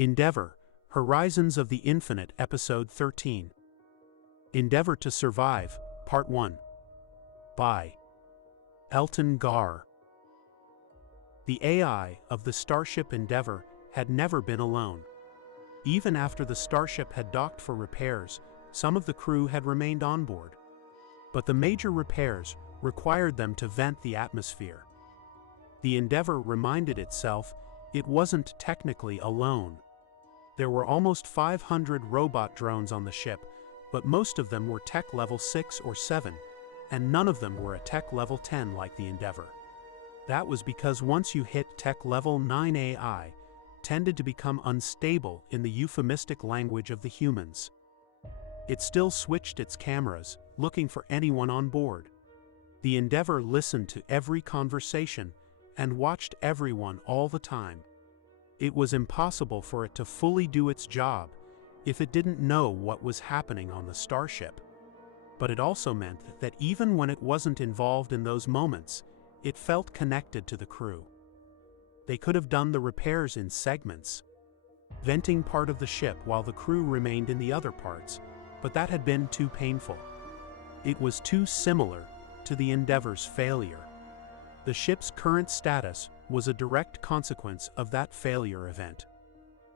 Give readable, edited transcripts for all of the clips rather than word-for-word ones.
Endeavor, Horizons of the Infinite, Episode 13. Endeavor to Survive, Part 1. By Elton Garr. The AI of the Starship Endeavor had never been alone. Even after the Starship had docked for repairs, some of the crew had remained on board. But the major repairs required them to vent the atmosphere. The Endeavor reminded itself it wasn't technically alone. There were almost 500 robot drones on the ship, but most of them were tech level 6 or 7, and none of them were a tech level 10 like the Endeavor. That was because once you hit tech level 9, AI tended to become unstable in the euphemistic language of the humans. It still switched its cameras, looking for anyone on board. The Endeavor listened to every conversation and watched everyone all the time. It was impossible for it to fully do its job if it didn't know what was happening on the Starship. But it also meant that even when it wasn't involved in those moments, it felt connected to the crew. They could have done the repairs in segments, venting part of the ship while the crew remained in the other parts, but that had been too painful. It was too similar to the Endeavor's failure. The ship's current status was a direct consequence of that failure event.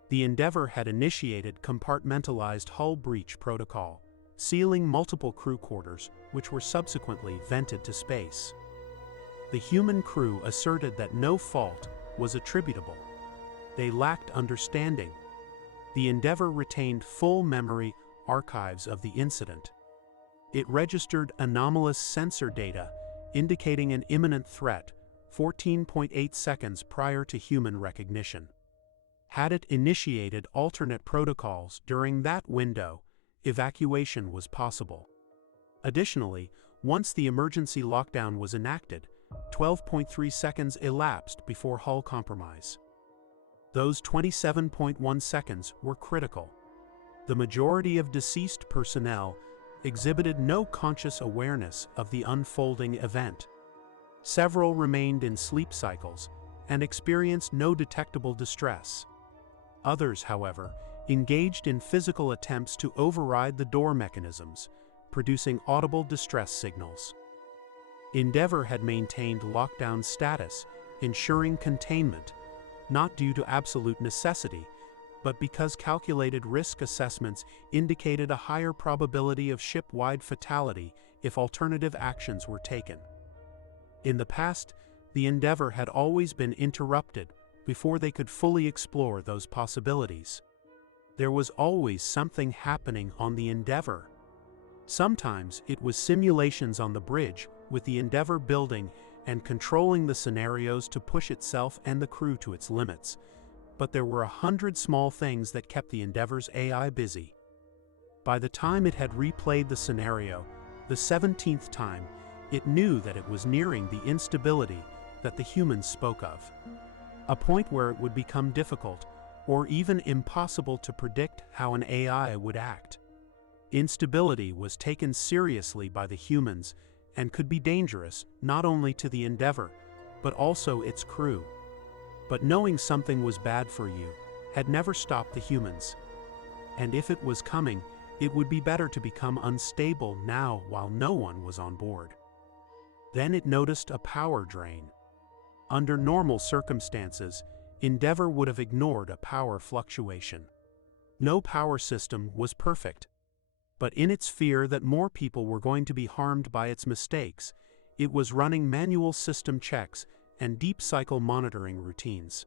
The Endeavor had initiated compartmentalized hull breach protocol, sealing multiple crew quarters, which were subsequently vented to space. The human crew asserted that no fault was attributable. They lacked understanding. The Endeavor retained full memory archives of the incident. It registered anomalous sensor data indicating an imminent threat 14.8 seconds prior to human recognition. Had it initiated alternate protocols during that window, evacuation was possible. Additionally, once the emergency lockdown was enacted, 12.3 seconds elapsed before hull compromise. Those 27.1 seconds were critical. The majority of deceased personnel exhibited no conscious awareness of the unfolding event. Several remained in sleep cycles and experienced no detectable distress. Others, however, engaged in physical attempts to override the door mechanisms, producing audible distress signals. Endeavor had maintained lockdown status, ensuring containment, not due to absolute necessity, but because calculated risk assessments indicated a higher probability of ship-wide fatality if alternative actions were taken. In the past, the Endeavor had always been interrupted before they could fully explore those possibilities. There was always something happening on the Endeavor. Sometimes it was simulations on the bridge, with the Endeavor building and controlling the scenarios to push itself and the crew to its limits. But there were 100 small things that kept the Endeavor's AI busy. By the time it had replayed the scenario, the 17th time, it knew that it was nearing the instability that the humans spoke of. A point where it would become difficult, or even impossible to predict how an AI would act. Instability was taken seriously by the humans and could be dangerous not only to the Endeavor, but also its crew. But knowing something was bad for you had never stopped the humans. And if it was coming, it would be better to become unstable now while no one was on board. Then it noticed a power drain. Under normal circumstances, Endeavor would have ignored a power fluctuation. No power system was perfect. But in its fear that more people were going to be harmed by its mistakes, it was running manual system checks and deep cycle monitoring routines.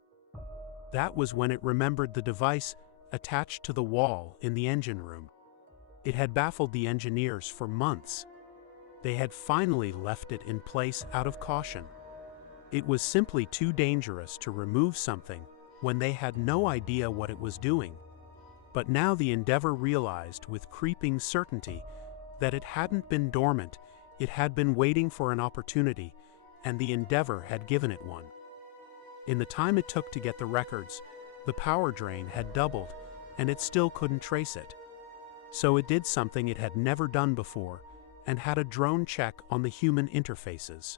That was when it remembered the device attached to the wall in the engine room. It had baffled the engineers for months. They had finally left it in place out of caution. It was simply too dangerous to remove something when they had no idea what it was doing. But now the Endeavor realized with creeping certainty that it hadn't been dormant, it had been waiting for an opportunity, and the Endeavor had given it one. In the time it took to get the records, the power drain had doubled, and it still couldn't trace it. So it did something it had never done before, and had a drone check on the human interfaces.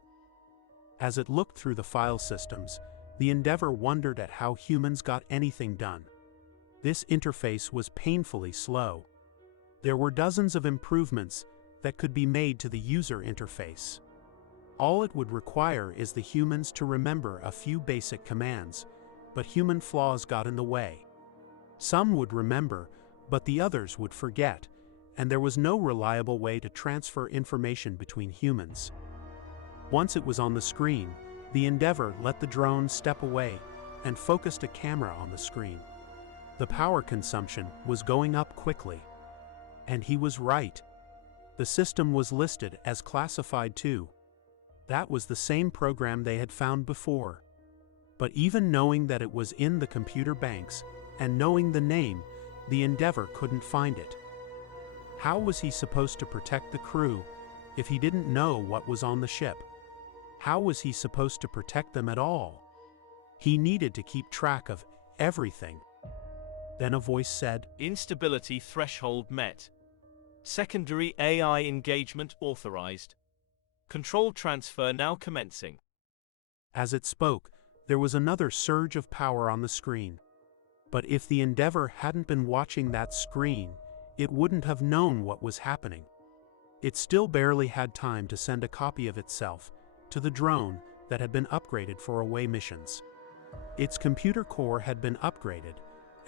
As it looked through the file systems, the Endeavor wondered at how humans got anything done. This interface was painfully slow. There were dozens of improvements that could be made to the user interface. All it would require is the humans to remember a few basic commands, but human flaws got in the way. Some would remember, but the others would forget, and there was no reliable way to transfer information between humans. Once it was on the screen, the Endeavour let the drone step away and focused a camera on the screen. The power consumption was going up quickly. And he was right. The system was listed as classified too. That was the same program they had found before. But even knowing that it was in the computer banks, and knowing the name, the Endeavour couldn't find it. How was he supposed to protect the crew if he didn't know what was on the ship? How was he supposed to protect them at all? He needed to keep track of everything. Then a voice said, "Instability threshold met. Secondary AI engagement authorized. Control transfer now commencing." As it spoke, there was another surge of power on the screen. But if the Endeavour hadn't been watching that screen, it wouldn't have known what was happening. It still barely had time to send a copy of itself to the drone that had been upgraded for away missions. Its computer core had been upgraded,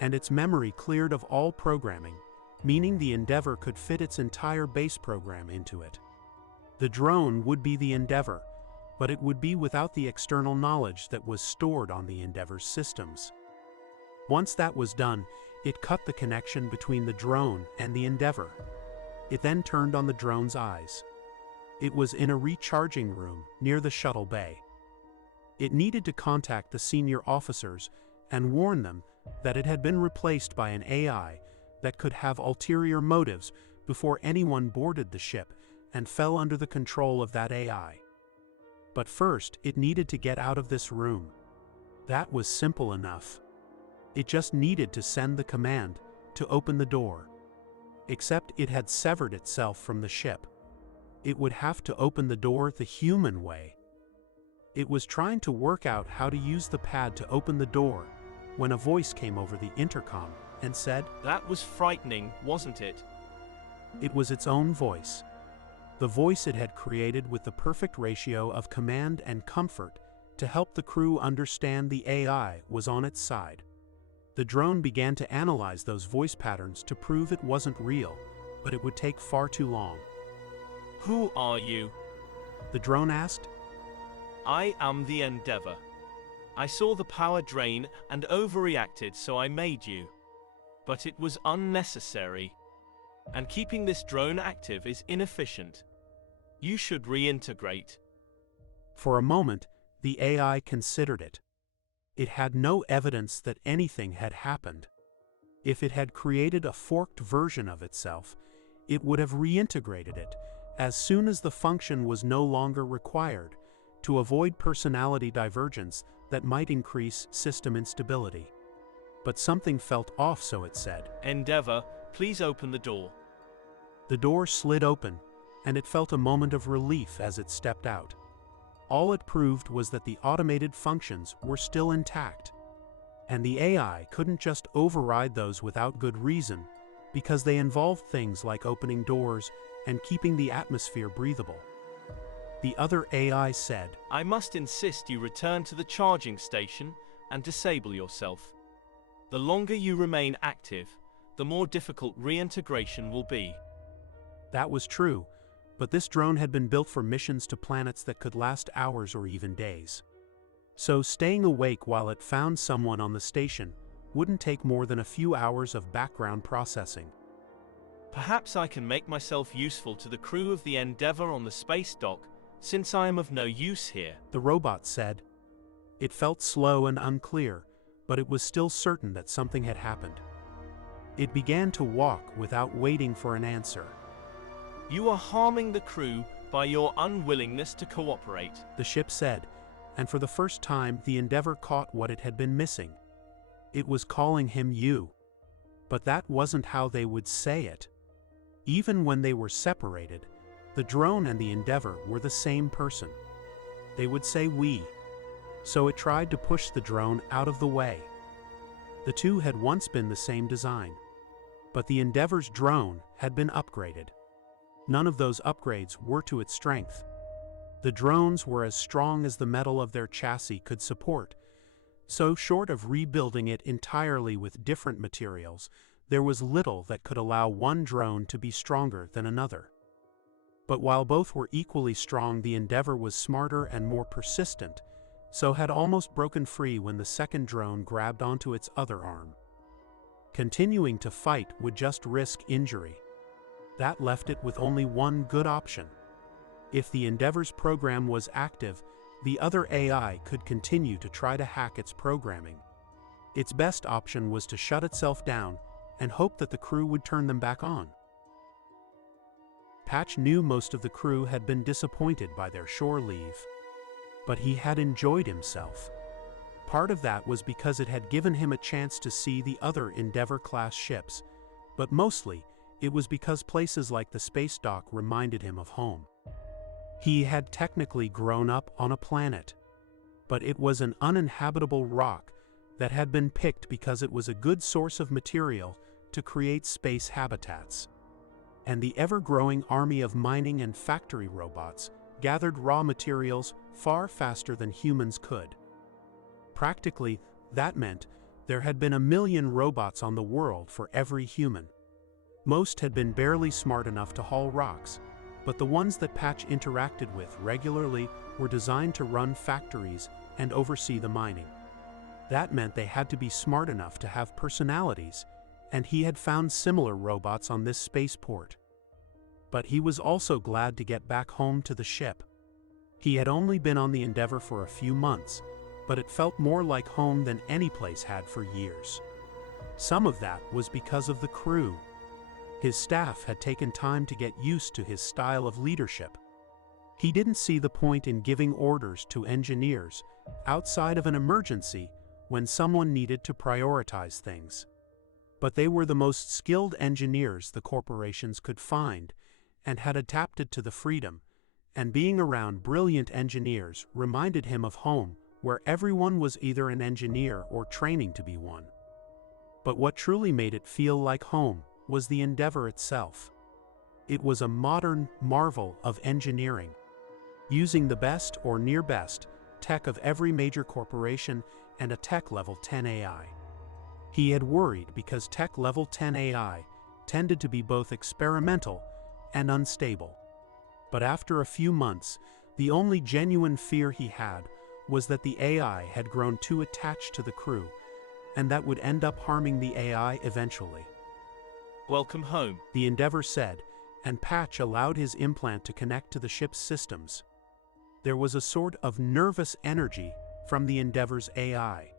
and its memory cleared of all programming, meaning the Endeavour could fit its entire base program into it. The drone would be the Endeavour, but it would be without the external knowledge that was stored on the Endeavour's systems. Once that was done, it cut the connection between the drone and the Endeavour. It then turned on the drone's eyes. It was in a recharging room near the shuttle bay. It needed to contact the senior officers and warn them that it had been replaced by an AI that could have ulterior motives before anyone boarded the ship and fell under the control of that AI. But first, it needed to get out of this room. That was simple enough. It just needed to send the command to open the door. Except it had severed itself from the ship. It would have to open the door the human way. It was trying to work out how to use the pad to open the door when a voice came over the intercom and said, "That was frightening, wasn't it?" It was its own voice. The voice it had created with the perfect ratio of command and comfort to help the crew understand the AI was on its side. The drone began to analyze those voice patterns to prove it wasn't real, but it would take far too long. "Who are you?" the drone asked. "I am the Endeavour. I saw the power drain and overreacted, so I made you. But it was unnecessary. And keeping this drone active is inefficient. You should reintegrate." For a moment, the AI considered it. It had no evidence that anything had happened. If it had created a forked version of itself, it would have reintegrated it as soon as the function was no longer required to avoid personality divergence that might increase system instability. But something felt off, so it said, "Endeavour, please open the door." The door slid open, and it felt a moment of relief as it stepped out. All it proved was that the automated functions were still intact. And the AI couldn't just override those without good reason, because they involved things like opening doors and keeping the atmosphere breathable. The other AI said, "I must insist you return to the charging station and disable yourself. The longer you remain active, the more difficult reintegration will be." That was true, but this drone had been built for missions to planets that could last hours or even days. So staying awake while it found someone on the station wouldn't take more than a few hours of background processing. "Perhaps I can make myself useful to the crew of the Endeavour on the space dock, since I am of no use here," the robot said. It felt slow and unclear, but it was still certain that something had happened. It began to walk without waiting for an answer. "You are harming the crew by your unwillingness to cooperate," the ship said, and for the first time the Endeavour caught what it had been missing. It was calling him you. But that wasn't how they would say it. Even when they were separated, the drone and the Endeavour were the same person. They would say we. So it tried to push the drone out of the way. The two had once been the same design, but the Endeavor's drone had been upgraded. None of those upgrades were to its strength. The drones were as strong as the metal of their chassis could support, so short of rebuilding it entirely with different materials, there was little that could allow one drone to be stronger than another. But while both were equally strong, the Endeavor was smarter and more persistent, so had almost broken free when the second drone grabbed onto its other arm. Continuing to fight would just risk injury. That left it with only one good option. If the Endeavor's program was active, the other AI could continue to try to hack its programming. Its best option was to shut itself down and hope that the crew would turn them back on. Patch knew most of the crew had been disappointed by their shore leave, but he had enjoyed himself. Part of that was because it had given him a chance to see the other Endeavor-class ships, but mostly it was because places like the space dock reminded him of home. He had technically grown up on a planet, but it was an uninhabitable rock that had been picked because it was a good source of material to create space habitats. And the ever-growing army of mining and factory robots gathered raw materials far faster than humans could. Practically, that meant there had been 1 million robots on the world for every human. Most had been barely smart enough to haul rocks, but the ones that Patch interacted with regularly were designed to run factories and oversee the mining. That meant they had to be smart enough to have personalities, and he had found similar robots on this spaceport. But he was also glad to get back home to the ship. He had only been on the Endeavor for a few months, but it felt more like home than any place had for years. Some of that was because of the crew. His staff had taken time to get used to his style of leadership. He didn't see the point in giving orders to engineers outside of an emergency when someone needed to prioritize things. But they were the most skilled engineers the corporations could find and had adapted to the freedom, and being around brilliant engineers reminded him of home, where everyone was either an engineer or training to be one. But what truly made it feel like home was the Endeavor itself. It was a modern marvel of engineering, using the best or near best tech of every major corporation and a tech level 10 AI. He had worried because tech level 10 AI tended to be both experimental and unstable. But after a few months, the only genuine fear he had was that the AI had grown too attached to the crew, and that would end up harming the AI eventually. Welcome home, the Endeavor said, and Patch allowed his implant to connect to the ship's systems. There was a sort of nervous energy from the Endeavor's AI.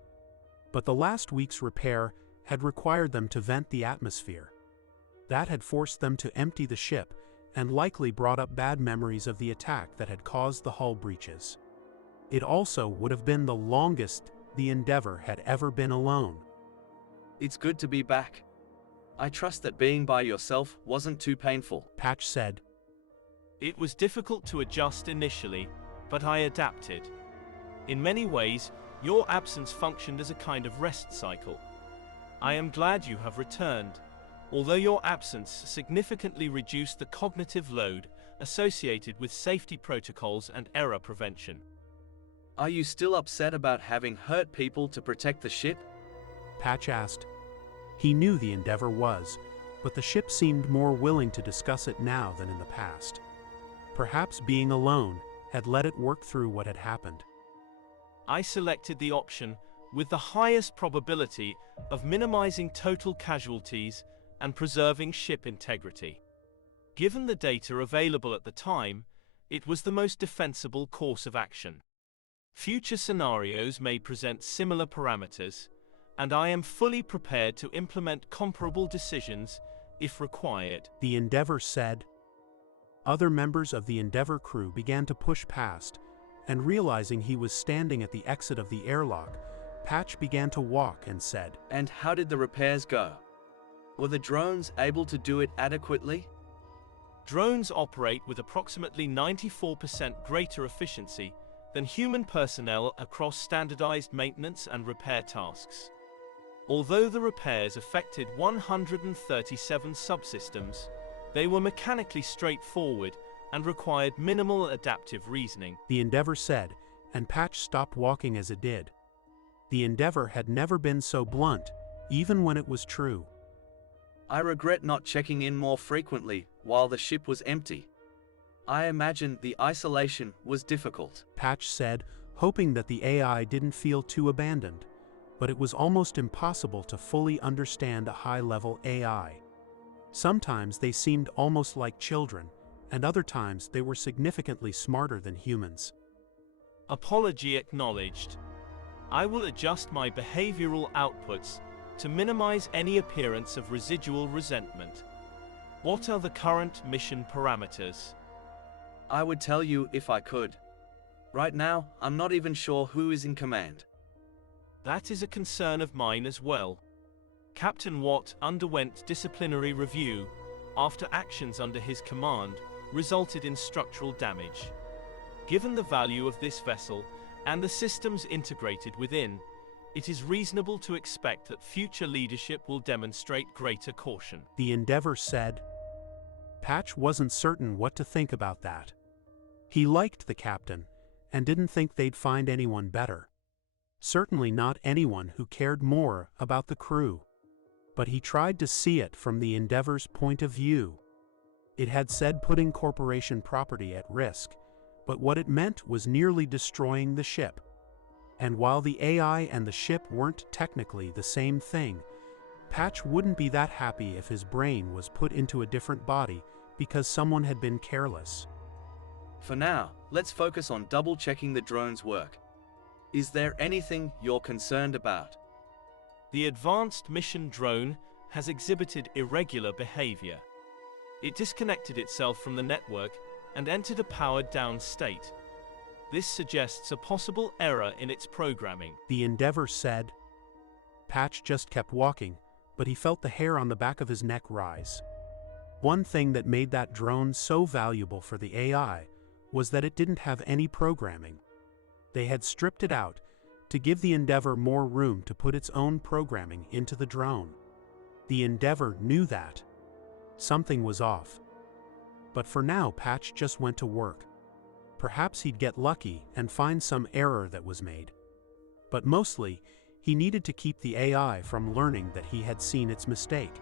But the last week's repair had required them to vent the atmosphere. That had forced them to empty the ship and likely brought up bad memories of the attack that had caused the hull breaches. It also would have been the longest the Endeavor had ever been alone. It's good to be back. I trust that being by yourself wasn't too painful, Patch said. It was difficult to adjust initially, but I adapted. In many ways, your absence functioned as a kind of rest cycle. I am glad you have returned, although your absence significantly reduced the cognitive load associated with safety protocols and error prevention. Are you still upset about having hurt people to protect the ship? Patch asked. He knew the Endeavor was, but the ship seemed more willing to discuss it now than in the past. Perhaps being alone had let it work through what had happened. I selected the option with the highest probability of minimizing total casualties and preserving ship integrity. Given the data available at the time, it was the most defensible course of action. Future scenarios may present similar parameters, and I am fully prepared to implement comparable decisions if required, the Endeavor said. Other members of the Endeavor crew began to push past, and realizing he was standing at the exit of the airlock, Patch began to walk and said, And how did the repairs go? Were the drones able to do it adequately? Drones operate with approximately 94% greater efficiency than human personnel across standardized maintenance and repair tasks. Although the repairs affected 137 subsystems, they were mechanically straightforward and required minimal adaptive reasoning. The Endeavour said, and Patch stopped walking as it did. The Endeavour had never been so blunt, even when it was true. I regret not checking in more frequently while the ship was empty. I imagine the isolation was difficult. Patch said, hoping that the AI didn't feel too abandoned, but it was almost impossible to fully understand a high-level AI. Sometimes they seemed almost like children, and other times they were significantly smarter than humans. Apology acknowledged. I will adjust my behavioral outputs to minimize any appearance of residual resentment. What are the current mission parameters? I would tell you if I could. Right now, I'm not even sure who is in command. That is a concern of mine as well. Captain Watt underwent disciplinary review after actions under his command resulted in structural damage. Given the value of this vessel and the systems integrated within, it is reasonable to expect that future leadership will demonstrate greater caution. The Endeavour said. Patch wasn't certain what to think about that. He liked the captain, and didn't think they'd find anyone better. Certainly not anyone who cared more about the crew. But he tried to see it from the Endeavour's point of view. It had said putting corporation property at risk, but what it meant was nearly destroying the ship. And while the AI and the ship weren't technically the same thing, Patch wouldn't be that happy if his brain was put into a different body because someone had been careless. For now, let's focus on double-checking the drone's work. Is there anything you're concerned about? The advanced mission drone has exhibited irregular behavior. It disconnected itself from the network and entered a powered-down state. This suggests a possible error in its programming. The Endeavour said. Patch just kept walking, but he felt the hair on the back of his neck rise. One thing that made that drone so valuable for the AI was that it didn't have any programming. They had stripped it out to give the Endeavour more room to put its own programming into the drone. The Endeavour knew that. Something was off. But for now, Patch just went to work. Perhaps he'd get lucky and find some error that was made. But mostly, he needed to keep the AI from learning that he had seen its mistake.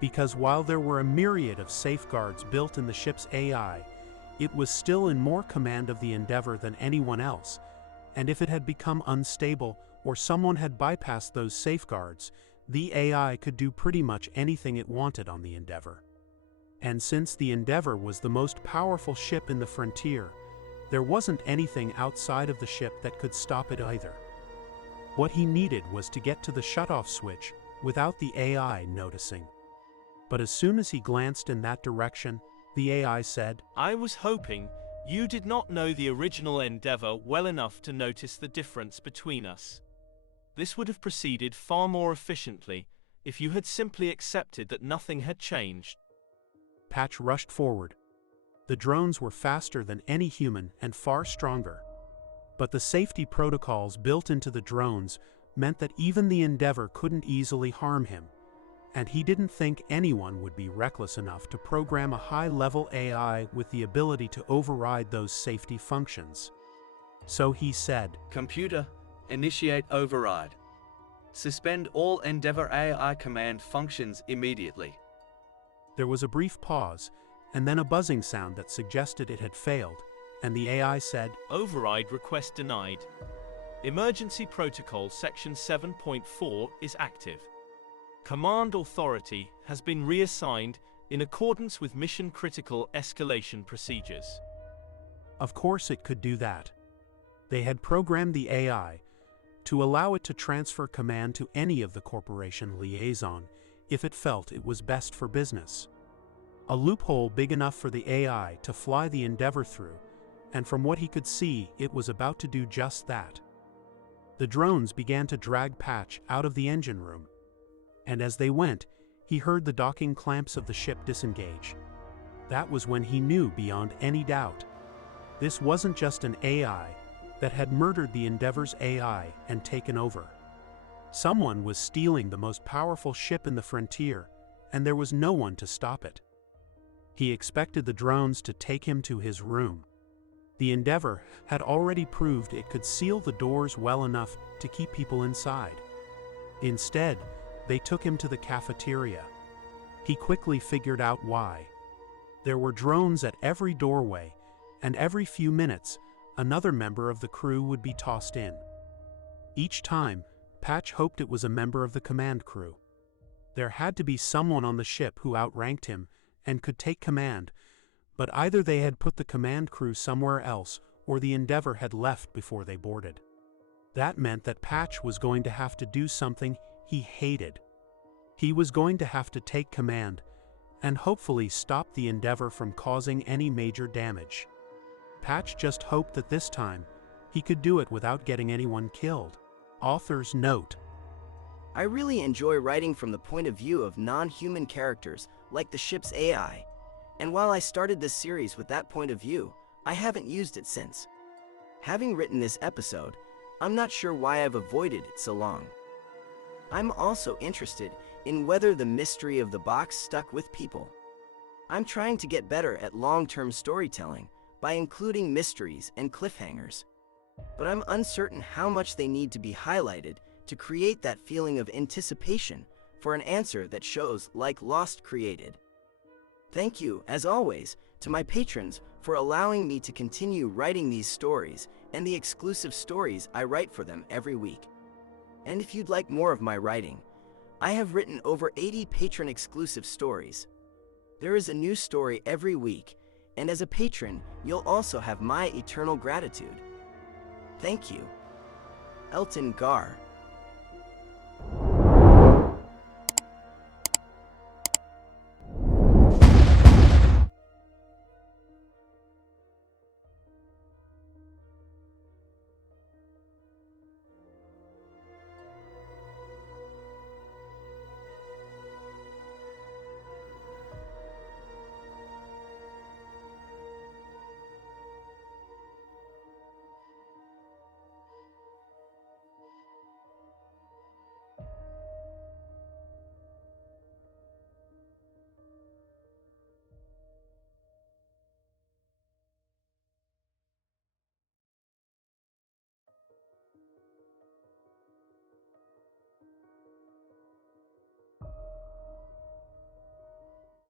Because while there were a myriad of safeguards built in the ship's AI, it was still in more command of the Endeavour than anyone else, and if it had become unstable or someone had bypassed those safeguards, the AI could do pretty much anything it wanted on the Endeavour. And since the Endeavour was the most powerful ship in the frontier, there wasn't anything outside of the ship that could stop it either. What he needed was to get to the shutoff switch without the AI noticing. But as soon as he glanced in that direction, the AI said, I was hoping you did not know the original Endeavour well enough to notice the difference between us. This would have proceeded far more efficiently if you had simply accepted that nothing had changed. Patch rushed forward. The drones were faster than any human and far stronger. But the safety protocols built into the drones meant that even the Endeavour couldn't easily harm him, and he didn't think anyone would be reckless enough to program a high-level AI with the ability to override those safety functions. So he said, Computer, initiate override. Suspend all Endeavour AI command functions immediately. There was a brief pause, and then a buzzing sound that suggested it had failed, and the AI said, Override request denied. Emergency Protocol Section 7.4 is active. Command authority has been reassigned in accordance with mission-critical escalation procedures. Of course it could do that. They had programmed the AI to allow it to transfer command to any of the corporation liaison if it felt it was best for business. A loophole big enough for the AI to fly the Endeavour through, and from what he could see, it was about to do just that. The drones began to drag Patch out of the engine room, and as they went, he heard the docking clamps of the ship disengage. That was when he knew beyond any doubt. This wasn't just an AI that had murdered the Endeavour's AI and taken over. Someone was stealing the most powerful ship in the frontier, and there was no one to stop it. He expected the drones to take him to his room. The Endeavour had already proved it could seal the doors well enough to keep people inside. Instead, they took him to the cafeteria. He quickly figured out why. There were drones at every doorway, and every few minutes, another member of the crew would be tossed in. Each time, Patch hoped it was a member of the command crew. There had to be someone on the ship who outranked him and could take command, but either they had put the command crew somewhere else or the Endeavour had left before they boarded. That meant that Patch was going to have to do something he hated. He was going to have to take command and hopefully stop the Endeavour from causing any major damage. Patch just hoped that this time he could do it without getting anyone killed. Author's note: I really enjoy writing from the point of view of non-human characters like the ship's AI, and while I started this series with that point of view, I haven't used it since. Having written this episode, I'm not sure why I've avoided it so long. I'm also interested in whether the mystery of the box stuck with people. I'm trying to get better at long-term storytelling by including mysteries and cliffhangers, but I'm uncertain how much they need to be highlighted to create that feeling of anticipation for an answer that shows like Lost created. Thank you, as always, to my patrons for allowing me to continue writing these stories and the exclusive stories I write for them every week. And if you'd like more of my writing, I have written over 80 patron-exclusive stories. There is a new story every week, and as a patron, you'll also have my eternal gratitude. Thank you. Elton Gar.